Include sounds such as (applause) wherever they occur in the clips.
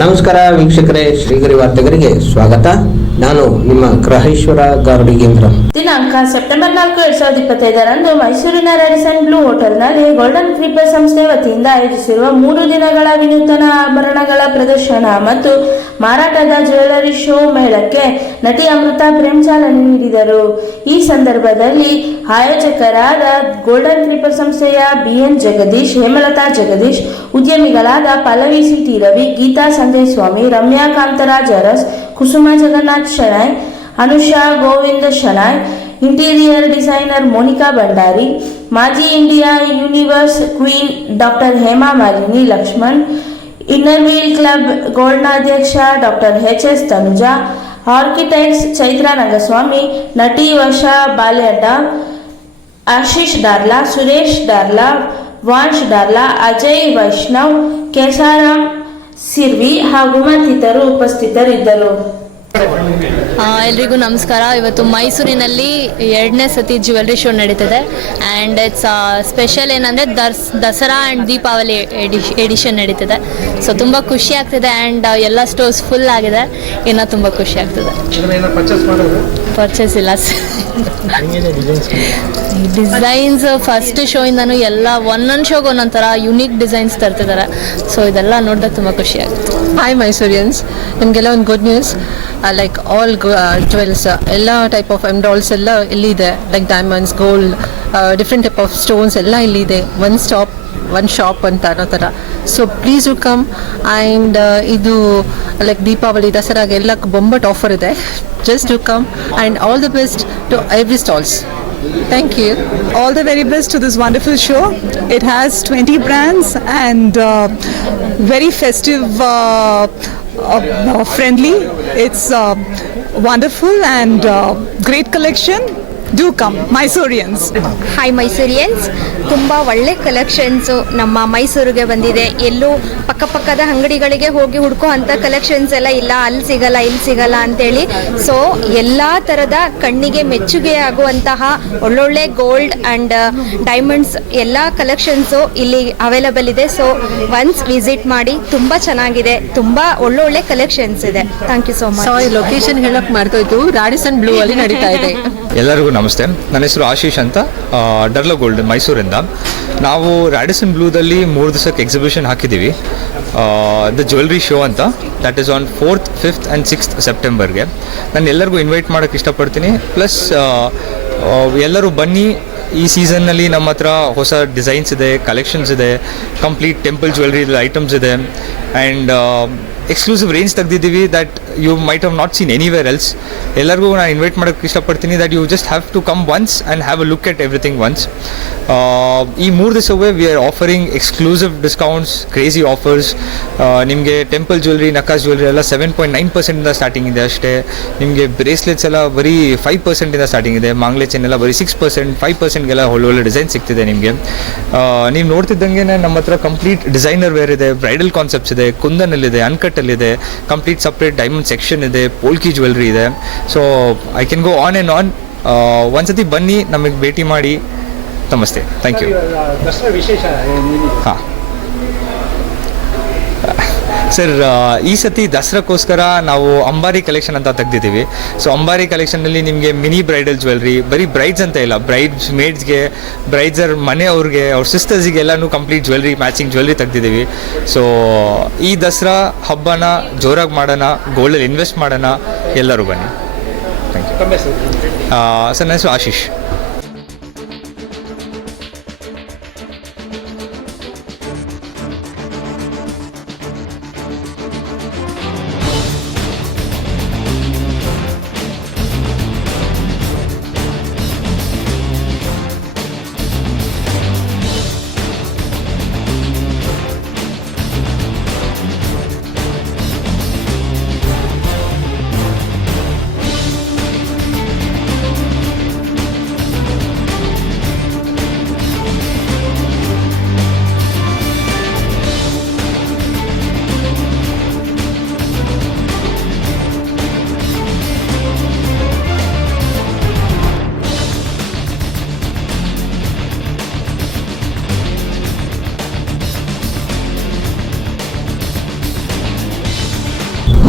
ನಮಸ್ಕಾರ ವೀಕ್ಷಕರೇ ಶ್ರೀಗರಿ ವಾರ್ತೆಗರಿಗೆ ಸ್ವಾಗತ. ನಾನು ನಿಮ್ಮ ಗ್ರಹೇಶ್ವರ ಗಾರ್ಡಿಗೇಂದ್ರ ದಿನಾಂಕ ಸೆಪ್ಟೆಂಬರ್ ನಾಲ್ಕು, ಎರಡ್ ಸಾವಿರದ ಇಪ್ಪತ್ತೈದರಂದು ಮೈಸೂರಿನ ರೆಡಿಸನ್ ಬ್ಲೂ ಹೋಟೆಲ್ನಲ್ಲಿ ಗೋಲ್ಡನ್ ಕ್ರೀಪರ್ ಸಂಸ್ಥೆ ವತಿಯಿಂದ ಆಯೋಜಿಸಿರುವ ಮೂರು ದಿನಗಳ ವಿನೂತನ ಆಭರಣಗಳ ಪ್ರದರ್ಶನ ಮತ್ತು ಮಾರಾಟದ ಜ್ಯುವೆಲರಿ ಶೋ ಮೇಳಕ್ಕೆ ನಟಿ ಅಮೃತ ಪ್ರೇಮ್ ಚಾಲನೆ ನೀಡಿದರು. ಈ ಸಂದರ್ಭದಲ್ಲಿ ಆಯೋಜಕರಾದ ಗೋಲ್ಡನ್ ಕ್ರೀಪರ್ ಸಂಸ್ಥೆಯ B N Jagadish, Hemalatha Jagadish, ಉದ್ಯಮಿಗಳಾದ Pallavi C T Ravi, Geetha Sanjay Swamy, Ramya Kantharaj Aras ಕುಸುಮ ಜಗನ್ನಾಥ್ ಶೆಣೈ ಅನುಷಾ ಗೋವಿಂದ ಶನಾಯ್ ಇಂಟೀರಿಯರ್ ಡಿಸೈನರ್ ಮೋನಿಕಾ ಭಂಡಾರಿ ಮಾಜಿ India Universe queen doctor Hema Malini Lakshman inner wheel club golden ಅಧ್ಯಕ್ಷ doctor H S Tanuja architects Chaitra Rangaswamy ನಟಿ ವರ್ಷಾ ಬಾಲ್ಯಡ್ಡ Ashish dollar Suresh dollar ವಾಂಶ್ dollar Ajay Vaishnav ಕೇಸಾರಾಮ್ Sirvi ಹಾಗೂ ಮತ್ತಿತರರು ಉಪಸ್ಥಿತರಿದ್ದರು. ಎಲ್ರಿಗೂ ನಮಸ್ಕಾರ. ಇವತ್ತು ಮೈಸೂರಿನಲ್ಲಿ ಎರಡನೇ ಸತಿ ಜ್ಯುವೆಲ್ರಿ ಶೋ ನಡೀತದೆ. ಆ್ಯಂಡ್ ಇಟ್ಸ್ ಸ್ಪೆಷಲ್ ಏನಂದರೆ ದರ್ಸ್, ದಸರಾ ಆ್ಯಂಡ್ ದೀಪಾವಳಿ ಎಡಿಶ್ ಎಡಿಷನ್ ನಡೀತದೆ. ಸೊ ತುಂಬ ಖುಷಿ ಆಗ್ತಿದೆ ಆ್ಯಂಡ್ ಎಲ್ಲ ಸ್ಟೋರ್ಸ್ ಫುಲ್ ಆಗಿದೆ. ಇನ್ನೂ ತುಂಬ ಖುಷಿ ಆಗ್ತದೆ. ಪರ್ಚೇಸ್ ಇಲ್ಲ. ಡಿಸೈನ್ಸ್ ಫಸ್ಟ್ ಶೋಯಿಂದನೂ ಎಲ್ಲ ಒಂದೊಂದು ಶೋಗೆ ಒಂದೊಂದು ಥರ ಯುನೀಕ್ ಡಿಸೈನ್ಸ್ ತರ್ತಿದ್ದಾರೆ ಸೊ ಇದೆಲ್ಲ ನೋಡಿದಾಗ ತುಂಬ ಖುಷಿ ಆಗುತ್ತೆ. ಹಾಯ್ ಮೈಸೂರಿಯನ್ಸ್. ನಿಮಗೆಲ್ಲ ಒಂದು good news like all jewels ಎಲ್ಲ ಟೈಪ್ ಆಫ್ ಎಂಡಾಲ್ಸ್ ಎಲ್ಲ ಇಲ್ಲಿದೆ like diamonds gold different type of stones ಎಲ್ಲ ಇಲ್ಲಿದೆ ಒನ್ ಸ್ಟಾಪ್ ಒನ್ ಶಾಪ್ ಅಂತ ಅನ್ನೋ ಥರ so please you come and ಇದು ಲೈಕ್ ದೀಪಾವಳಿ ದಸರಾಗೆ ಎಲ್ಲ ಬೊಂಬಟ್ ಆಫರ್ ಇದೆ just you come and all the best to every stalls thank you all the very best to this wonderful show. It has 20 brands and uh, very festive, uh, friendly. It's uh, wonderful and uh, great collection. Do come Mysoreans hi Mysoreans ತುಂಬ ಒಳ್ಳೆ collections ನಮ್ಮ ಮೈಸೂರಿಗೆ ಬಂದಿದೆ. ಎಲ್ಲೂ ಪಕ್ಕಪಕ್ಕದ ಅಂಗಡಿಗಳಿಗೆ ಹೋಗಿ ಹುಡ್ಕೋ ಅಂತ collections ಎಲ್ಲ ಇಲ್ಲ. ಅಲ್ಲಿ ಸಿಗಲ್ಲ ಇಲ್ಲಿ ಸಿಗಲ್ಲ ಅಂತೇಳಿ. ಸೊ ಎಲ್ಲ ಥರದ ಕಣ್ಣಿಗೆ ಮೆಚ್ಚುಗೆ ಆಗುವಂತಹ ಒಳ್ಳೊಳ್ಳೆ ಗೋಲ್ಡ್ ಆ್ಯಂಡ್ ಡೈಮಂಡ್ಸ್ ಎಲ್ಲ ಕಲೆಕ್ಷನ್ಸು ಇಲ್ಲಿ ಅವೈಲಬಲ್ ಇದೆ. ಸೊ ಒನ್ಸ್ ವಿಸಿಟ್ ಮಾಡಿ ತುಂಬ ಚೆನ್ನಾಗಿದೆ. ತುಂಬ ಒಳ್ಳೊಳ್ಳೆ ಕಲೆಕ್ಷನ್ಸ್ ಇದೆ. Thank you so much location ಹೇಳಕ್ ಮಾಡ್ತೋಯ್ತು ರಾಡಿಸನ್ ಬ್ಲೂ ಅಲ್ಲಿ ನಡೀತಾ ಇದೆ. (laughs) ಎಲ್ಲರಿಗೂ ನಮಸ್ತೆ. ನನ್ನ ಹೆಸರು ಆಶೀಶ್ ಅಂತ ಡರ್ಲ ಗೋಲ್ಡ್ ಮೈಸೂರಿಂದ. ನಾವು ರ್ಯಾಡಿಸನ್ ಬ್ಲೂದಲ್ಲಿ ಮೂರು ದಿವಸಕ್ಕೆ ಎಕ್ಸಿಬಿಷನ್ ಹಾಕಿದ್ದೀವಿ. ದ ಜ್ಯುವೆಲ್ರಿ ಶೋ ಅಂತ. That is on fourth fifth and sixth ಸೆಪ್ಟೆಂಬರ್ಗೆ ನಾನು ಎಲ್ಲರಿಗೂ ಇನ್ವೈಟ್ ಮಾಡೋಕ್ಕೆ ಇಷ್ಟಪಡ್ತೀನಿ. ಪ್ಲಸ್ ಎಲ್ಲರೂ ಬನ್ನಿ. ಈ ಸೀಸನ್ನಲ್ಲಿ ನಮ್ಮ ಹತ್ರ ಹೊಸ ಡಿಸೈನ್ಸ್ ಇದೆ ಕಲೆಕ್ಷನ್ಸ್ ಇದೆ. ಕಂಪ್ಲೀಟ್ ಟೆಂಪಲ್ ಜ್ಯುವೆಲ್ರಿ ಐಟಮ್ಸ್ ಇದೆ. And exclusive range ತೆಗೆದಿದ್ದೀವಿ that you might have not seen anywhere else ಎಲ್ಲರಿಗೂ ನಾನು ಇನ್ವೈಟ್ ಮಾಡೋಕ್ಕೆ ಇಷ್ಟಪಡ್ತೀನಿ that you just have to come once and have a look at everything once ಈ ಮೂರು ದಿವಸವೇ we are offering exclusive discounts crazy offers ನಿಮಗೆ temple jewellery ನಕಾಸ್ jewellery ಎಲ್ಲ seven point nine ಪರ್ಸೆಂಟಿಂದ ಸ್ಟಾರ್ಟಿಂಗ್ ಇದೆ ಅಷ್ಟೇ. ನಿಮಗೆ ಬ್ರೇಸ್ಲೆಟ್ಸ್ ಎಲ್ಲ ಬರೀ ಫೈವ್ ಪರ್ಸೆಂಟಿಂದ ಸ್ಟಾರ್ಟಿಂಗ್ ಇದೆ. ಮಾಂಗ್ಲೆ ಚೆನ್ ಎಲ್ಲ ಬರೀ ಸಿಕ್ಸ್ ಪರ್ಸೆಂಟ್ ಫೈವ್ ಪರ್ಸೆಂಟ್ಗೆಲ್ಲ ಒಳ್ಳೊಳ್ಳೆ ಡಿಸೈನ್ ಸಿಗ್ತಿದೆ ನಿಮಗೆ. ನೀವು ನೋಡ್ತಿದ್ದಂಗೆ ನಮ್ಮ ಹತ್ರ ಕಂಪ್ಲೀಟ್ ಡಿಸೈನರ್ ವೇರ್ ಇದೆ ಬ್ರೈಡಲ್ ಕಾನ್ಸೆಪ್ಟ್ಸ್ ಇದೆ ಕುಂದನಲ್ಲಿದೆ ಅನ್ಕಟ್ಟಲ್ಲಿದೆ ಕಂಪ್ಲೀಟ್ ಸಪ್ರೇಟ್ ಡೈಮಂಡ್ ಸೆಕ್ಷನ್ ಇದೆ ಪೋಲ್ಕಿ ಜ್ಯುವೆಲ್ರಿ ಇದೆ. So I can go on and on ಒಂದ್ಸತಿ ಬನ್ನಿ ನಮಗೆ ಭೇಟಿ ಮಾಡಿ. ನಮಸ್ತೆ. ಥ್ಯಾಂಕ್ ಯು ಹಾಂ. ಸರ್ ಈ ಸತಿ ದಸರಾಕ್ಕೋಸ್ಕರ ನಾವು ಅಂಬಾರಿ ಕಲೆಕ್ಷನ್ ಅಂತ ತೆಗ್ದಿದ್ದೀವಿ. ಸೊ ಅಂಬಾರಿ ಕಲೆಕ್ಷನಲ್ಲಿ ನಿಮಗೆ ಮಿನಿ ಬ್ರೈಡಲ್ ಜ್ಯುವೆಲ್ರಿ ಬರೀ ಬ್ರೈಡ್ಸ್ ಅಂತ ಇಲ್ಲ. ಬ್ರೈಡ್ಸ್ ಮೇಡ್ಸ್ಗೆ ಬ್ರೈಡ್ಸರ್ ಮನೆಯವ್ರಿಗೆ ಅವ್ರ ಸಿಸ್ಟರ್ಸಿಗೆ ಎಲ್ಲನೂ ಕಂಪ್ಲೀಟ್ ಜ್ಯುವೆಲ್ರಿ ಮ್ಯಾಚಿಂಗ್ ಜ್ಯುವೆಲ್ರಿ ತೆಗ್ದಿದ್ದೀವಿ. ಸೊ ಈ ದಸರಾ ಹಬ್ಬನ ಜೋರಾಗಿ ಮಾಡೋಣ ಗೋಲ್ಡಲ್ಲಿ ಇನ್ವೆಸ್ಟ್ ಮಾಡೋಣ. ಎಲ್ಲರೂ ಬನ್ನಿ. ಥ್ಯಾಂಕ್ ಯು ಸರ್ ನನ್ನ ಹೆಸರು ಆಶೀಶ್.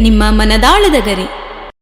ನಿಮ್ಮ ಮನದಾಳದ ಗರಿ.